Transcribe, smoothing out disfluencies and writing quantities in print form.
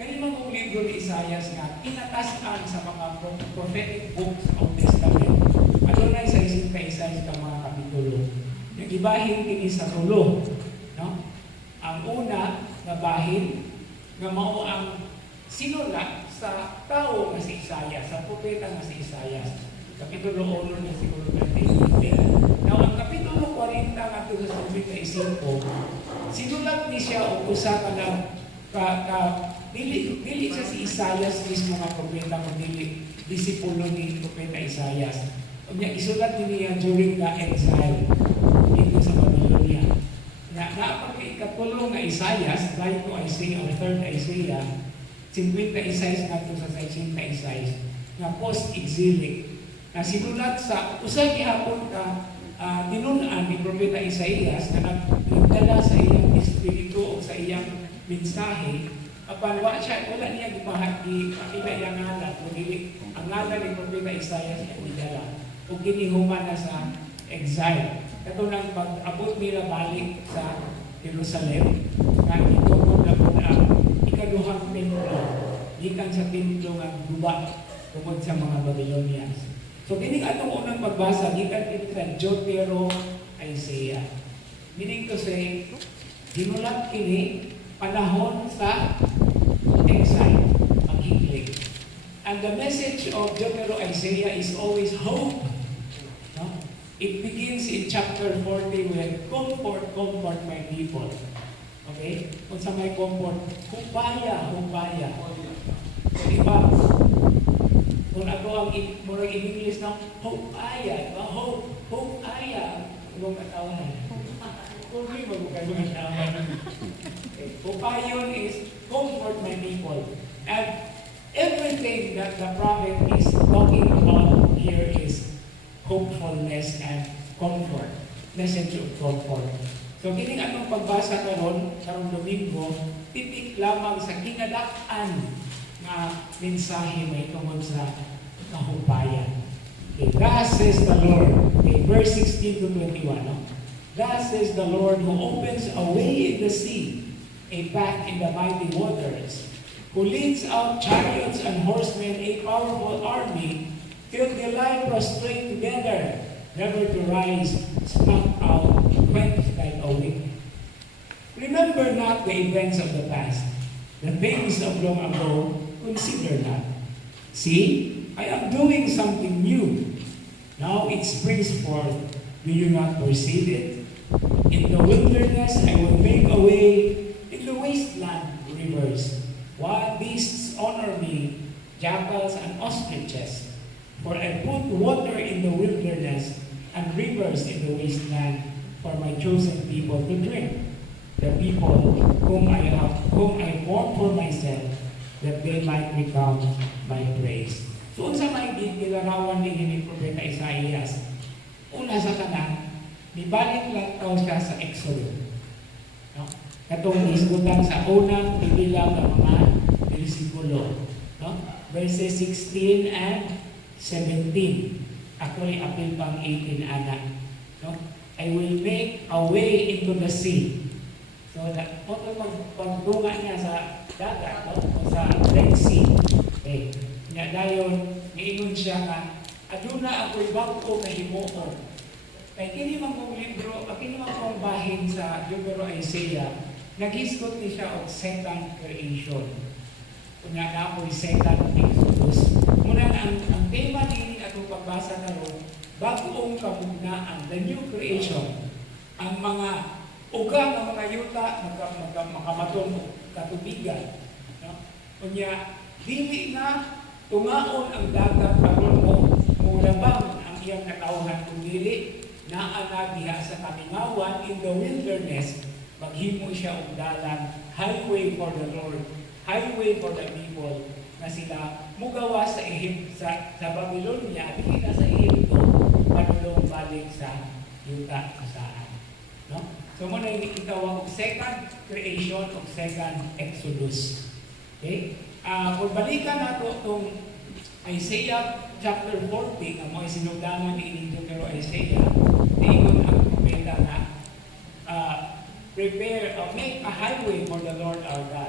Kaya mga libro ni Isaias nga, inatasan sa mga prophetic books of Testament. Adunay sa isip ka Isaias ka mga kapitulo. Nagibahin kini sa tulo. No? Ang una na bahin, nga mao ang sinulat sa tao nga si Isaias, sa propeta nga si Isaias. Kapitulo 1 na siguro natin. Now, ang kapitulo 40 nga ito sa 35, sinulat ni siya o usa ka na dili siya si Isaias mismo nga propeta, kundi disipulo ni propeta Isaias. Unya isulat niya during the exile dito sa Babylonia. Napag ikatulo nga Isaias, like to Isaiah or third Isaiah, 50 Isaias nato sa 60 Isaias, na post-exilic, na sinulat sa usay gihapon ka dinunan ni propeta Isaias na nagdala sa iyang espiritu o sa iyang mensahe. Apan wala niya gipahagi ila yang ngalan, kundi ang ngalan ni propeta Isaias ay gidala o ginihuman na sa exile. Kato nang pag-abot nila balik sa Jerusalem, na itungod na po ang ikaduhang templo, gikan sa templo nga guba tungod sa mga Babylonians. So kining atong unang pagbasa, gikan ito sa Deutero Isaiah. Meaning to say, ginulat kini panahon sa exile, pag-higlig. And the message of Deutero Isaiah is always hope. No? It begins in chapter 40 with comfort my people. Okay? Kung sa may comfort, hupaya. Diba? Kung ako ang murag in English na hupaya, diba? Hupaya. Ibang katawan. Kung di mo kayo katawan. Hupayon is comfort my people. And everything that the prophet is talking about here is hopefulness and comfort. Message of comfort. So, kining atong pagbasa karong Domingo, titik lamang sa kinadak-an na mensahe may tungod sa kahupayan. Okay, God says the Lord. Okay, verse 16 to 21. No? God says the Lord who opens a way in the sea, a path in the mighty waters, who leads out chariots and horsemen, a powerful army, till they lie prostrate together, never to rise, snuffed out, quenched like a wick. Remember not the events of the past, the things of long ago, consider not. See, I am doing something new. Now it springs forth. Do you not perceive it? In the wilderness I will make a way, in the wasteland rivers. Wild beasts honor me, jackals and ostriches. For I put water in the wilderness and rivers in the wasteland for my chosen people to drink. The people whom I formed for myself, that they might become my praise. So, unsa may gilarawan ni propeta Isaias? Una sa tanan, nibalik lang tao siya sa Exodus. No? Katong isgutan sa unang ibilang ng mga bersikulo. No? Verses 16 and 17. Actually, apil pang 18 anak. No? I will make a way into the sea. So, pagdunga niya sa dagat, no? O sa Red Sea. Okay. Nga dayon, niingon siya nga, aduna ako'y bago na himuon. Kaya kini man kong libro, kini man kong bahin sa Deutero Isaiah, nag-isgot ni siya of second creation. Kunya na ako'y second Exodus. Muna ang tema nini atong pagbasa na ron, bagong kabugnaan, the new creation. Ang mga uga ng mga yuta, makamatong katubigan. No? Kunya, dili na tungaon ang dagat aron mo murabang ang iyang katawhan kung dili naa diha sa kamingawan in the wilderness, maghimo siya og dalan, highway for the Lord, highway for the people, na sila mugawa sa sa Babylonia, dili na sa Egypto, padulong balik sa yuta kasaan. No? So muna yung itawag og second creation of second Exodus. Okay? Kung balikan nato itong Isaiah chapter 40, na mga sinugdanan ni Deutero Isaiah, ingon ang propeta na prepare, make a highway for the Lord our God.